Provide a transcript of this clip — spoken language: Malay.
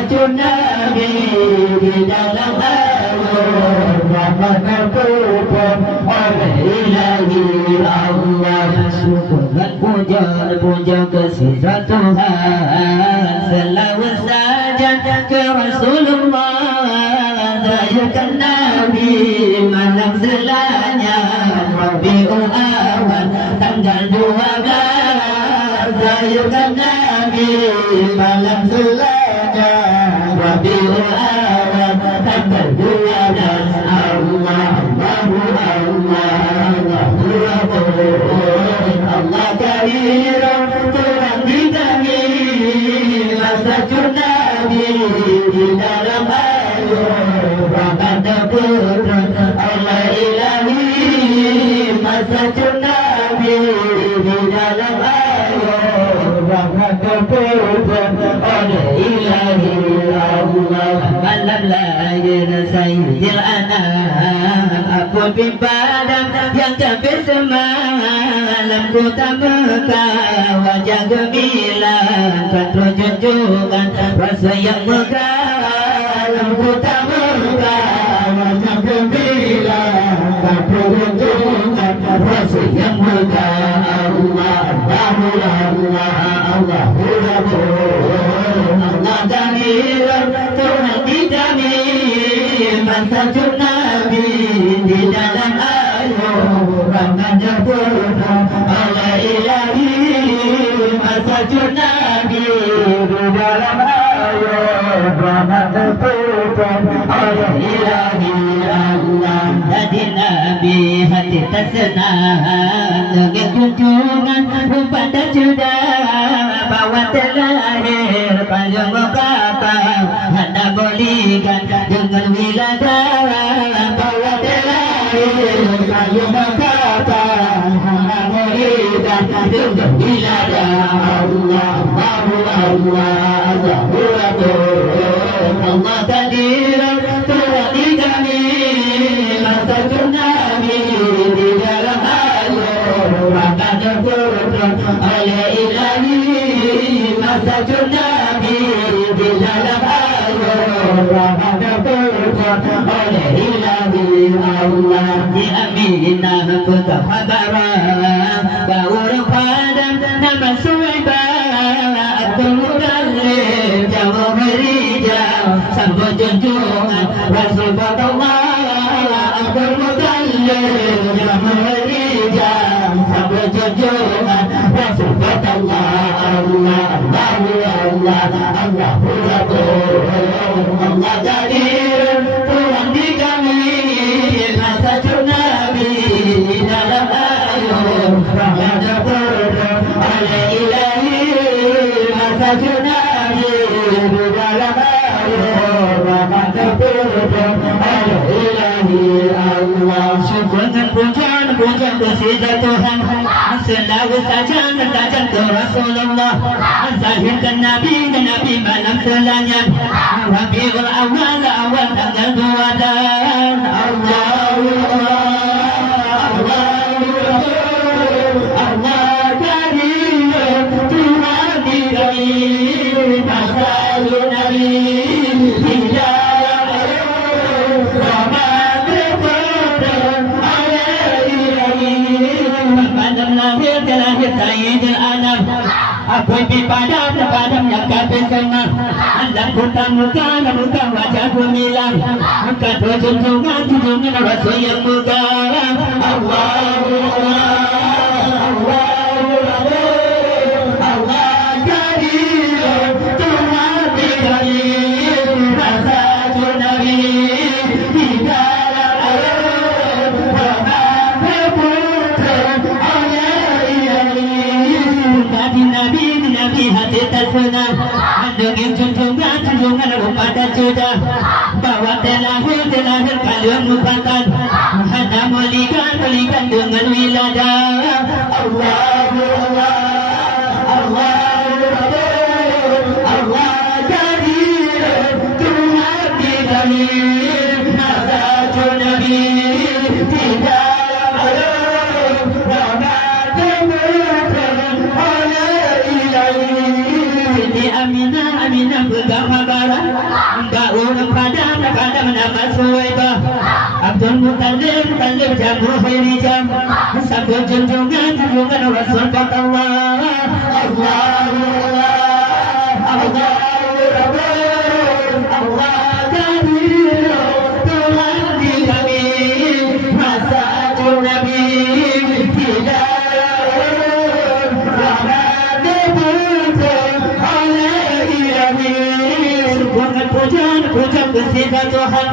masajid Nabi di dalam rahmat terpumpah oleh ilahi Allah. Syukur dan puja kesihatan Tuhan, selawat saja ke Rasulullah. Zahirkan Nabi malam selanya Rabiul Awal tanggal 12. Zahirkan Nabi malam selanya Rabiul Awal tanggal 12. Allah Allah kehadiran Tuhan di kami masajid Nabi di dalam rahmat terputra Allah ilahi masajid Nabi di dalam rahmat terputra Allah ilahi Allah. Malam lahir Sayyidil Anam aku pimpadan yang kafir semalam ku tak megah wajah gemilang kata junjungan rasa yang megah ku tak megah wajah gemilang kata junjungan rasa yang megah. Allah Allah Allah Allah kehadiran Tuhan di kami masajid Nabi di dalam rahmat terputra Allah ilahi masajid Nabi di dalam rahmat terputra Allah ilahi Allah. Jadi Nabi hati tersenang dengan junjungan rupa dan cerdas bawa terlahir pada kata hendak bolehkan dengan wilayah bawa terlahir pada kata hendak bolehkan dengan wilayah Allah Allah Allah kehadiran Tuhan di kami masajid Nabi di dalam rahmat terputra Allah ilahi masajid Nabi di dalam rahmat terputra Allah ilahi Allah. Di Aminah kota Habaran baur padam nama Suhaibah Abdul Muttalib jauh merijau sambut junjungan Rasulullah Abdul Muttalib jauh merijau sambut junjungan Rasulullah. Allah Allah Allah Allah kehadiran Tuhan di kami masajid Nabi di dalam rahmat terputra Allah ilahi masajid Nabi di dalam rahmat terputra Allah ilahi Allah. Syukur dan puja kesihatan Tuhan selawat saja dan ke Rasulullah. Zahirkan Nabi dan Nabi malam selanya Rabiul Awal tanggal 12. Allah kehadiran Tuhan di kami masajid Nabi di dalam rahmat terputra Allah ilahi. Malam lahir Sayyidil Anam aku pipadam yang kafir semua dan muka wajah gemilang kata junjungan Rasul yang megah. Allah kehadiran Tuhan di kami masajid Nabi di dalam rahmat terputra Allah ilahi. Nabi hati tersenang dengan junjungan rupa dan sudah bawa terlahir kalian mufatan hanya belikan dengan wilayah Allah kehadiran Tuhan di kami masajid Nabi di dalam rahmat terputra Allah ilahi. Aminah pegang kabaran Suwaibah Abdul Muttalib Talib jamu khairi jam Sabut junjungan Rasul Allah Allahu Allah Allah Kadir Tuhan di kami Masa Nabi tidak puja bersifat Tuhan